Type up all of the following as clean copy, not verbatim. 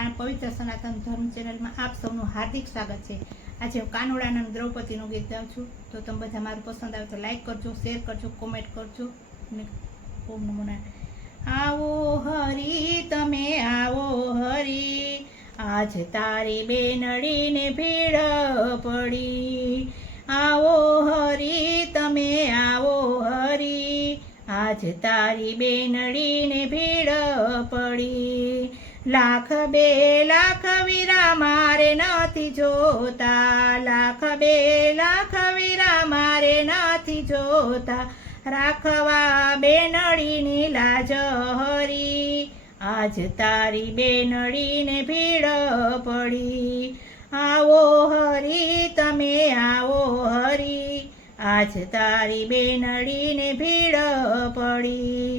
આ પવિત્ર સનાતન ધર્મ ચેનલમાં આપ સૌનું હાર્દિક સ્વાગત છે। આજે હું કાનુડાના દ્રૌપદીનું ગીત ગાઉં છું, તો તમે બધા મારું પસંદ આવે તો લાઈક કરજો, શેર કરજો, કોમેન્ટ કરજો અને ઓમ નમો નારાયણ। આવો હરી તમે આવો હરી, આજ તારી બેનડીને ભીડ પડી। આવો હરી તમે આવો હરી, આજ તારી બેનડીને ભીડ પડી। લાખ બે લાખ વીરા મારે નથી જોતા, લાખ બે લાખ વીરા મારે નથી જોતા, રાખવા બેનડીની લાજ હરી, આજ તારી બેનડીને ભીડ પડી। આવો હરી તમે આવો હરી, આજ તારી બેનડીને ભીડ પડી।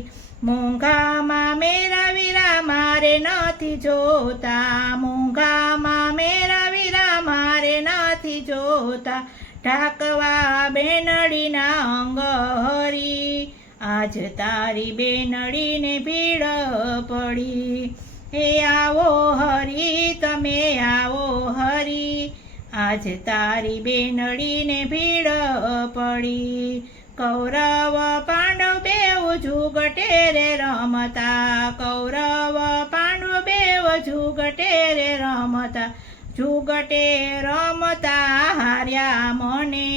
મૂંઘામાં મેરા વીરા મારે નથી જોતા, મૂંઘામાં મેરા વીરા મારે નથી જોતા, ઢાકવા બેનડીના અંગ હરી, આજ તારી બેનડીને ભીડ પડી। હે આવો હરી તમે આવો હરી, આજ તારી બેનડીને ભીડ પડી। કૌરવ પાંડવ બેવ જુગટે રે રમતા, કૌરવ પાંડવ બેવ જુગટે રે રમતા, જુગટે રમતા હાર્યા મને,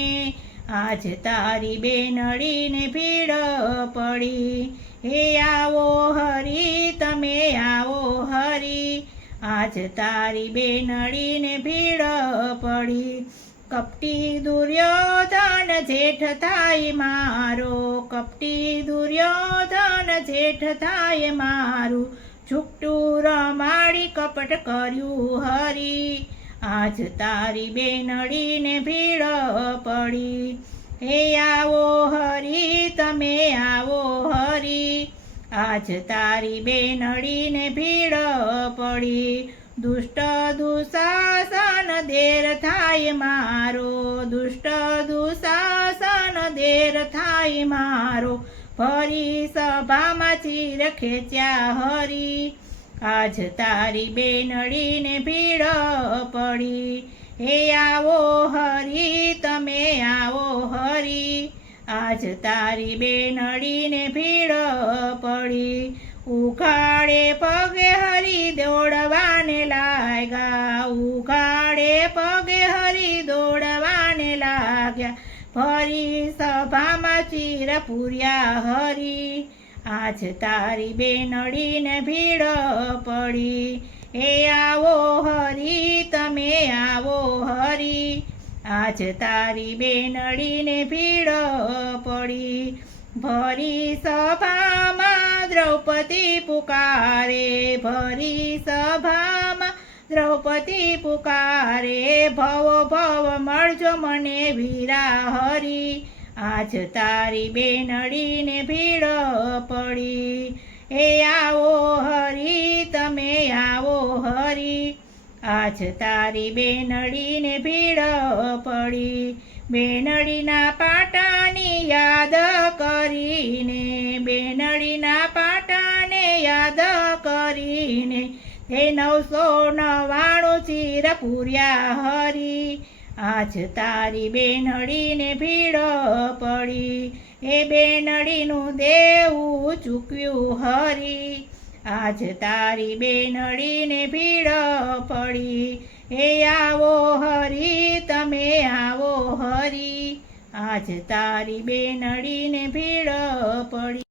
આજ તારી બેનડીને ભીડ પડી। હે આવો હરી તમે આવો હરી, આજ તારી બેનડીને ભીડ પડી। કપટી દુર્યોધન જેઠ થાય મારો, કપટી દુર્યોધન જેઠ થાય મારું, છૂટું રમાડી કપટ કર્યું હરી, આજ તારી બેનડીને ભીડ પડી। હે આવો હરી તમે આવો હરી, આજ તારી બેનડીને ભીડ પડી। દુષ્ટ દુશાસન દેર થાય મારો, દુષ્ટ દુશાસન દેર થાય મારો, ફરી સભામાં ચીર ખેંચ્યા હરી, આજ તારી બેનડીને ભીડ પડી। હે આવો હરી તમે આવો હરી, આજ તારી બેનડીને ભીડ પડી। ઉઘાડે પગે હરી દોડવાને લાગ્યા, ઉઘાડે પગે હરી દોડવાને લાગ્યા, ફરી સભામાં ચીર પૂર્યા હરી, આજ તારી બેનડીને ભીડ પડી। હે આવો હરી તમે આવો હરી, આજ તારી બેનડીને ભીડ પડી। ભરી સભામાં દ્રૌપદી પુકારે, ભરી સભામાં દ્રૌપદી પુકારે, ભવો ભવ મળજો મને વીરા હરી, આજ તારી બેનડીને ભીડ પડી। હે આવો હરી તમે આવો હરી, આજ તારી બેનડીને ભીડ પડી। બેનડીના પાટાની યાદ કરીને, બેનડીના પાટાને યાદ કરીને, હે 999 ચીર પૂર્યા હરી, આજ તારી બેનડીને ભીડ પડી। હે બેનડીનું દેવું ચૂકવ્યું હરી, આજ તારી બેનડીને ભીડ પડી। હે આવો હરી તમે આવો હરી, આજ તારી બેનડીને ભીડ પડી।